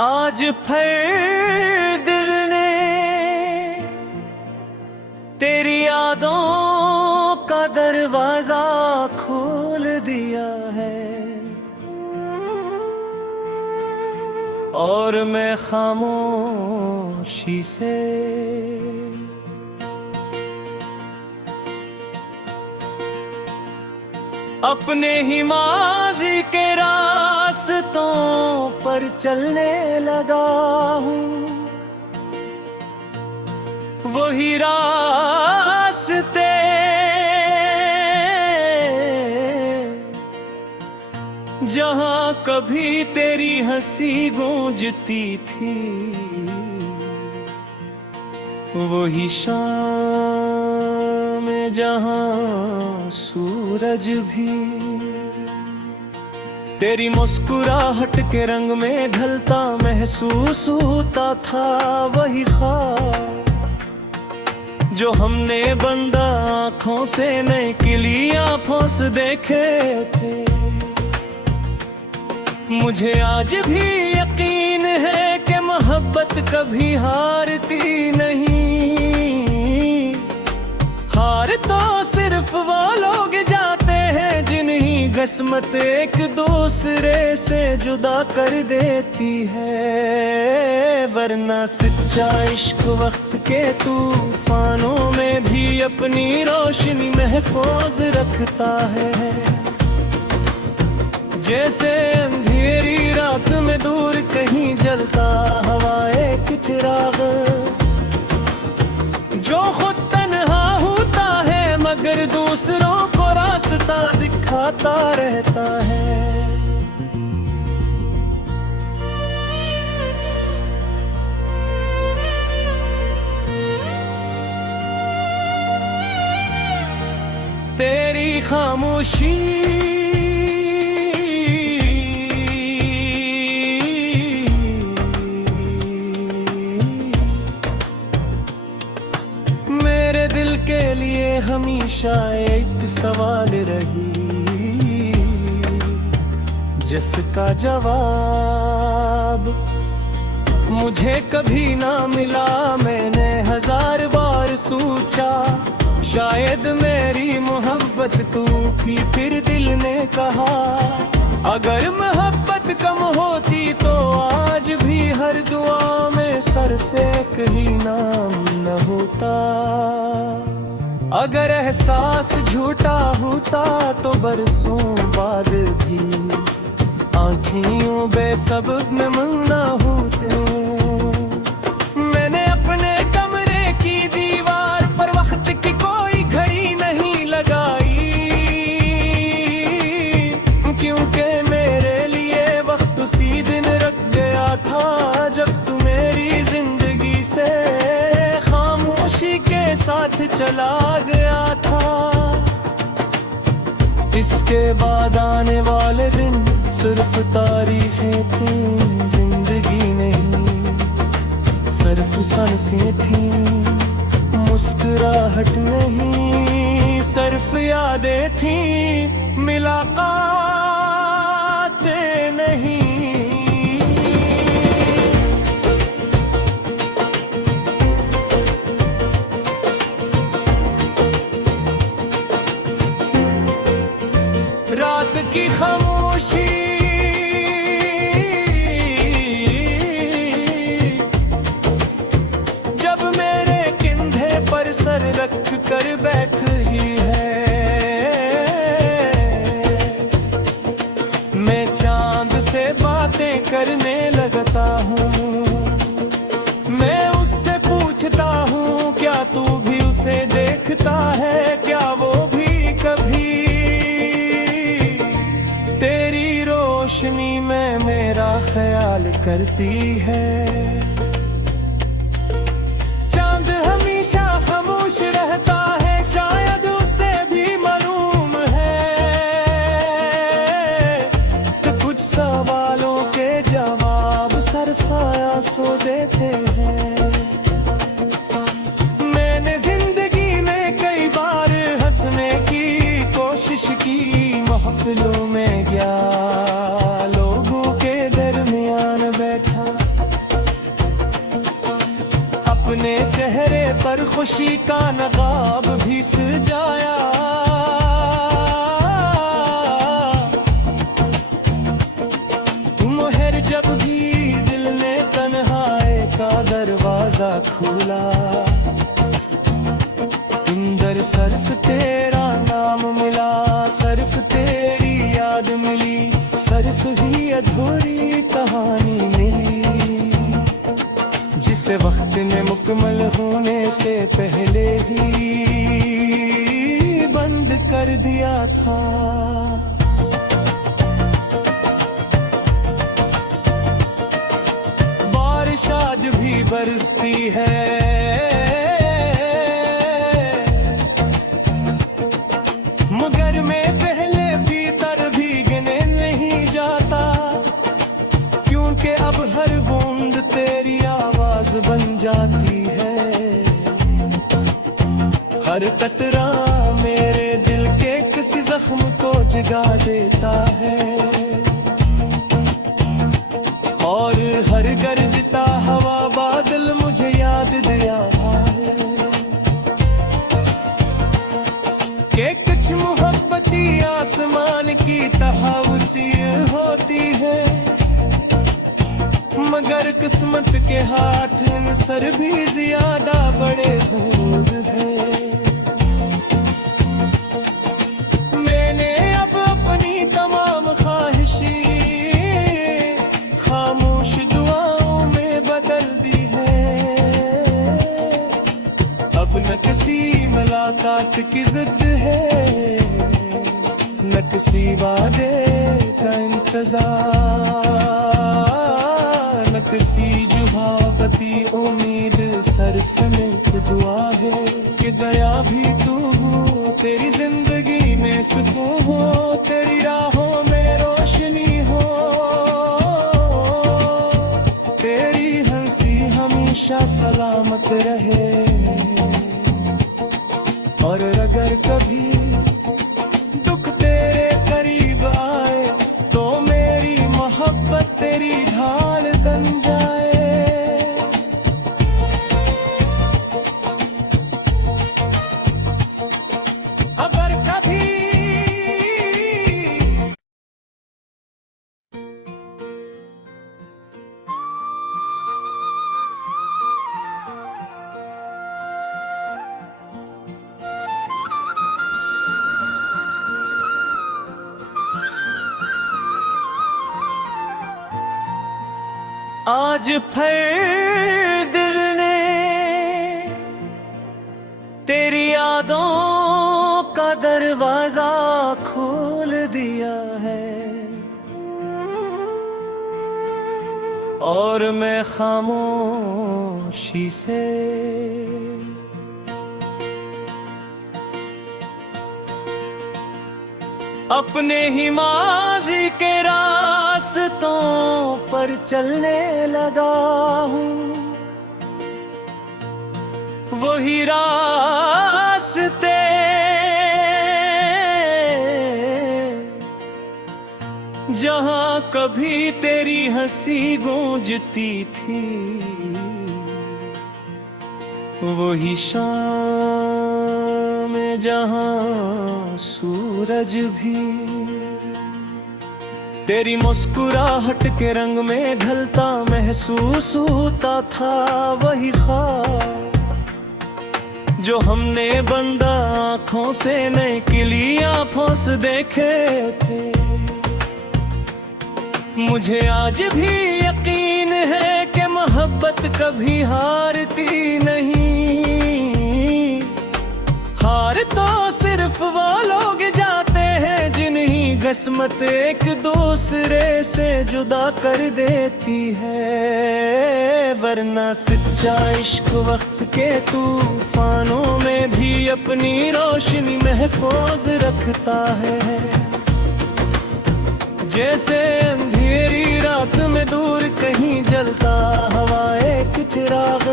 आज फिर दिल ने तेरी यादों का दरवाजा खोल दिया है और मैं खामोशी से अपने ही माज़ी के रास्तों पर चलने लगा हूँ। वही रास्ते जहाँ कभी तेरी हंसी गूंजती थी, वही शाम जहाँ सूरज भी तेरी मुस्कुराहट के रंग में ढलता महसूस होता था। वही ख्वाब जो हमने बंदा आँखों से नए किली आँखों से देखे थे, मुझे आज भी यकीन है कि मोहब्बत कभी हारती नहीं। हार तो सिर्फ वो लोग जाते हैं जिन्हीं किस्मत एक दूसरे से जुदा कर देती है, वरना सच्चा इश्क वक्त के तूफानों में भी अपनी रोशनी महफूज रखता है। जैसे अंधेरी रात में दूर कहीं जलता हवा एक चिराग, जो खुद तन्हा होता है मगर दूसरों को रास्ता दिखाता रहता है। तेरी खामोशी के लिए हमेशा एक सवाल रही, जिसका जवाब मुझे कभी ना मिला। मैंने 1000 बार सोचा शायद मेरी मोहब्बत तू थी, फिर दिल ने कहा अगर मोहब्बत कम होती तो आज भी हर दुआ में सिर्फ एक ही नाम न होता। अगर एहसास झूठा होता तो बरसों बाद भी आँखियों बेसबब में मन्ना होते। मैंने अपने कमरे की दीवार पर वक्त की कोई घड़ी नहीं लगाई, क्योंकि मेरे लिए वक्त उसी दिन रख गया था जब तू मेरी जिंदगी से खामोशी के साथ चला गया था। इसके बाद आने वाले दिन सिर्फ तारीखें थी, जिंदगी नहीं सिर्फ सांसें थी। मुस्कुराहट नहीं सिर्फ यादें थी, मुलाकातें नहीं। रात की खामोशी जब मेरे कंधे पर सर रख कर बैठी है, मैं चांद से बातें करने लगता हूँ। मैं उससे पूछता हूँ क्या तू भी उसे देखता है, क्या वो भी कभी तेरी रोशनी में मेरा ख्याल करती है। चांद हमेशा खामोश रहता है, शायद उसे भी मालूम है कि कुछ सवालों के जवाब सिर्फ आंसू देते हैं। मैंने जिंदगी में कई बार हंसने की कोशिश की, महफिलों में गया लोगों के दरमियान बैठा, खुशी का नकाब भी सजाया। मोहर जब भी दिल ने तन्हाई का दरवाजा खोला, अंदर सिर्फ तेरा नाम मिला, सिर्फ तेरी याद मिली, सिर्फ ही अधूरी कहानी मिली, जिसे वक्त ने मुकम्मल होने से पहले ही बंद कर दिया था। बारिश आज भी बरसती है, मगर मैं पहले भीतर भीगने नहीं जाता, क्योंकि अब हर बूंद तेरी आवाज बन जाती है। हर कतरा मेरे दिल के किसी जख्म को जगा देता है, और हर गरजता हवा बादल मुझे याद दिया है कि कुछ मोहब्बती आसमान की तहवसीर होती है, मगर किस्मत के हाथ सर भी ज्यादा बड़े होते हैं। मैंने अब अपनी तमाम ख्वाहिशें खामोश दुआओं में बदल दी है। अब न किसी मुलाकात की जिद है, न किसी वादे का इंतजार, न किसी जुहाबती उम्मीद, सिर्फ एक दुआ है कि जया भी तू हो, तेरी जिंदगी में सुकून हो, तेरी राहों में रोशनी हो, तेरी हंसी हमेशा सलामत रहे। और अगर कभी दुख तेरे करीब आए तो मेरी मोहब्बत तेरी ढाल बन जाए। अगर कभी आज फिर दिल ने तेरी यादों का दरवाजा खोल दिया है, और मैं खामोशी से अपने ही माज़ी के रास्तों पर चलने लगा हूँ। वही रास्ते जहाँ कभी तेरी हंसी गूंजती थी, वही शाम जहाँ सूरज भी तेरी मुस्कुराहट के रंग में ढलता महसूस होता था। वही ख्वाब जो हमने बंदा आँखों से नए किली आँखों से देखे थे, मुझे आज भी यकीन है कि मोहब्बत कभी हारती नहीं। हार तो सिर्फ वो लोग जाते हैं जिन्हीं किस्मत एक दूसरे से जुदा कर देती है, वरना सच्चा इश्क वक्त के तूफानों में भी अपनी रोशनी महफूज रखता है। जैसे अंधेरी रात में दूर कहीं जलता हवा एक चिराग,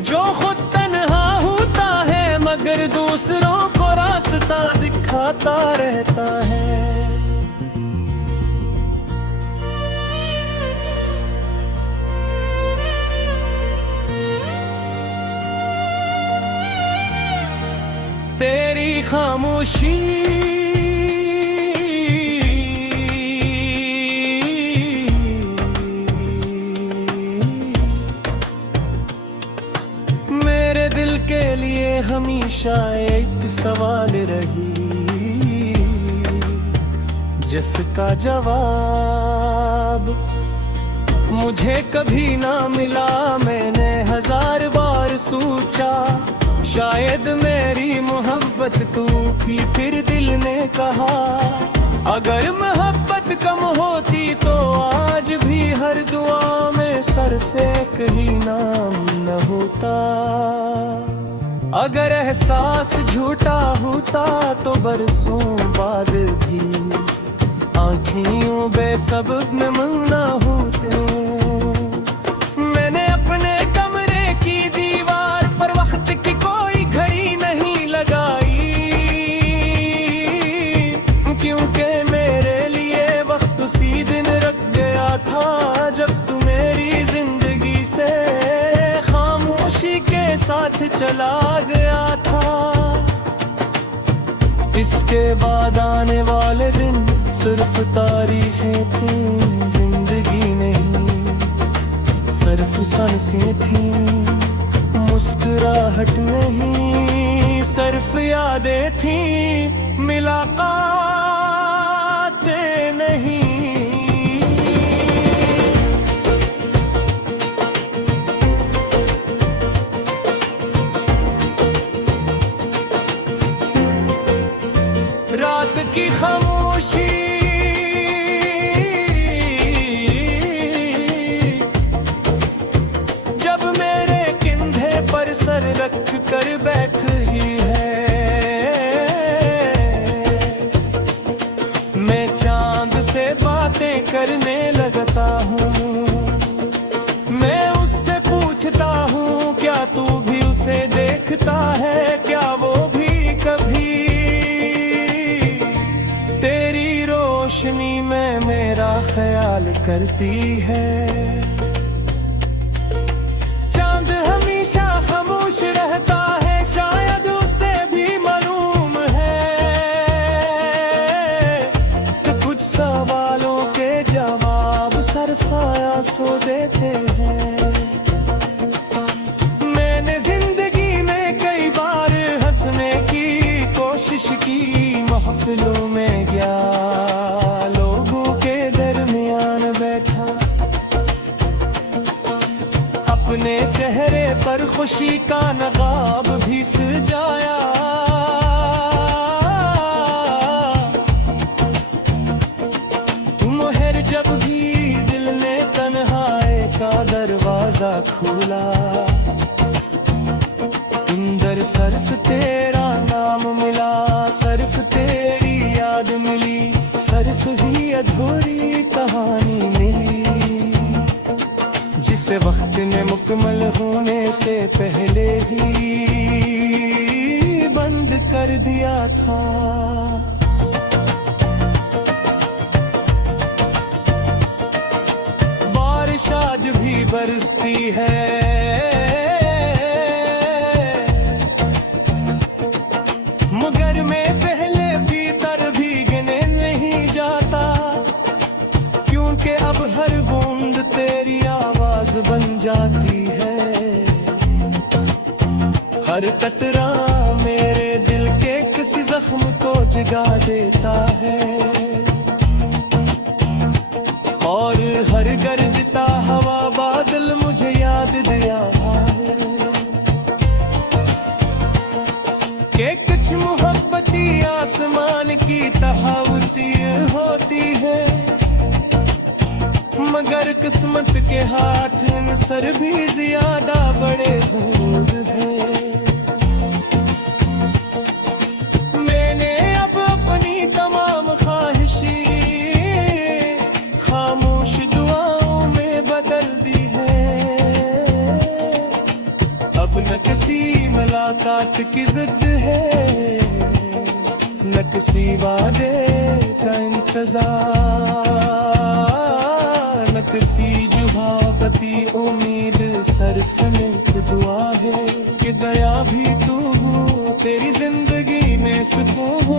जो खुद तन्हा होता है मगर दूसरों को रास्ता दिखाता रहता है। खामोशी मेरे दिल के लिए हमेशा एक सवाल रही, जिसका जवाब मुझे कभी ना मिला। मैंने 1000 बार सोचा, शायद मेरी मोहब्बत टूटी। फिर दिल ने कहा, अगर मोहब्बत कम होती तो आज भी हर दुआ में सिर्फ एक ही नाम न होता। अगर एहसास झूठा होता तो बरसों बाद भी आँखियों बेसब्र नमूना होते। मैंने अपने कमरे की दीवार पर वक्त की कोई घड़ी नहीं लगाई, क्योंकि मेरे लिए वक्त उसी दिन रख गया था जब तू मेरी जिंदगी से खामोशी के साथ चला गया था। इसके बाद आने वाले दिन सिर्फ तारीखें थी, जिंदगी नहीं सिर्फ सांसें थी। मुस्कुराहट नहीं सिर्फ यादें थी, मुलाकातें नहीं। रात की खामोशी जब मेरे कंधे पर सर रख कर बैठी है, मैं चांद से बातें करने लगता हूँ। मैं उससे पूछता हूँ, क्या तू भी उसे देखता है? क्या वो भी कभी तेरी रोशनी में मेरा ख्याल करती है? चांद हमेशा खामोश रहता है, शायद उसे भी मालूम है कि कुछ सवालों के जवाब सिर्फ आंसू देते हैं। मैंने जिंदगी में कई बार हंसने की कोशिश की, महफिलों में गया, लोगों के दरमियान बैठा, अपने चेहरे पर खुशी का नकाब भी सजाया। मुहर जब भी दिल ने तन्हाई का दरवाजा खोला, अंदर सिर्फ तेरा नाम मिला, सिर्फ तेरी याद मिली, सिर्फ ही अधूरी कहानी मिली, जिसे वक्त ने मुकम्मल होने से पहले ही बंद कर दिया था। बारिश आज भी बरसती है, मगर मैं पहले भीतर भीगने नहीं जाता, क्योंकि अब हर बूंद तेरी आवाज बन जाती है। हर कतरा मेरे दिल के किसी जख्म को जगा देता है, और हर गरजता हवा बादल मुझे याद दिया है कि कुछ मोहब्बती आसमान की तहाउसी होती है, मगर किस्मत के हाथ सर भी ज्यादा बड़े दूर है। मैंने अब अपनी तमाम ख्वाहिशी खामोश दुआओं में बदल दी है। अब न किसी मुलाकात की जिद है, न किसी वादे का इंतजार, न किसी जुहाबती उम्मीद, सिर्फ एक दुआ है कि जया भी तू हो तेरी जिंदगी में में सुकून हो,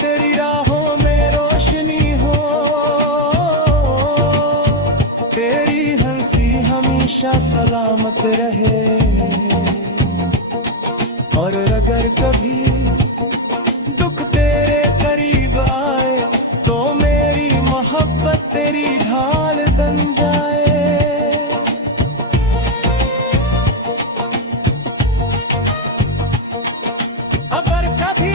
तेरी राहों में रोशनी हो, तेरी हंसी हमेशा सलामत रहे। और अगर कभी दुख तेरे करीब आए तो मेरी मोहब्बत तेरी ढाल बन जाए। अगर कभी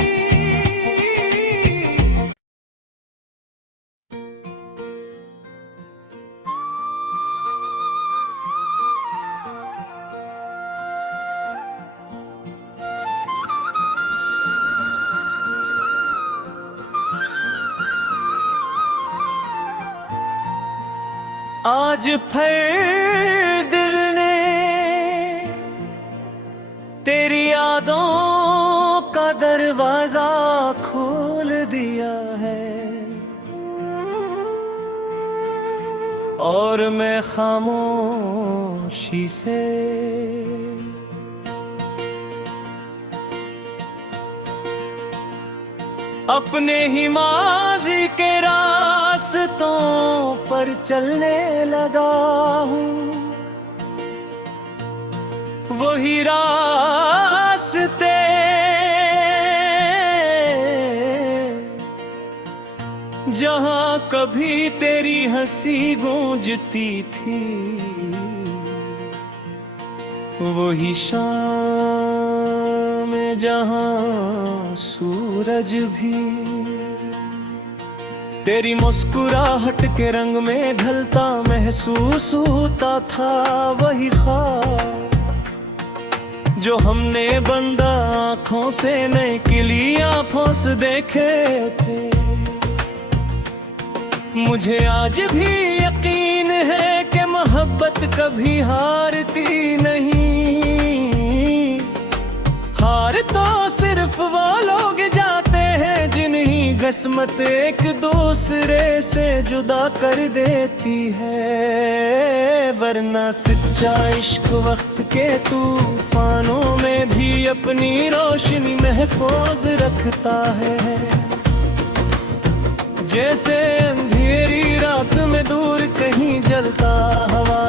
आज फिर दिल ने तेरी यादों का दरवाजा खोल दिया है, और मैं खामोशी से अपने ही माज़ी के रास्तों पर चलने लगा हूँ। वही रास्ते जहाँ कभी तेरी हंसी गूंजती थी, वही शाम जहाँ सूरज भी तेरी मुस्कुराहट के रंग में ढलता महसूस होता था। वही ख्वाब जो हमने बंद आँखों से नए खिली आँखों से देखे थे, मुझे आज भी यकीन है कि मोहब्बत कभी हारती नहीं। हार तो सिर्फ वो लोग जाते हैं जिन्हीं किस्मत एक दूसरे से जुदा कर देती है, वरना सच्चा इश्क वक्त के तूफानों में भी अपनी रोशनी महफूज रखता है। जैसे अंधेरी रात में दूर कहीं जलता हवा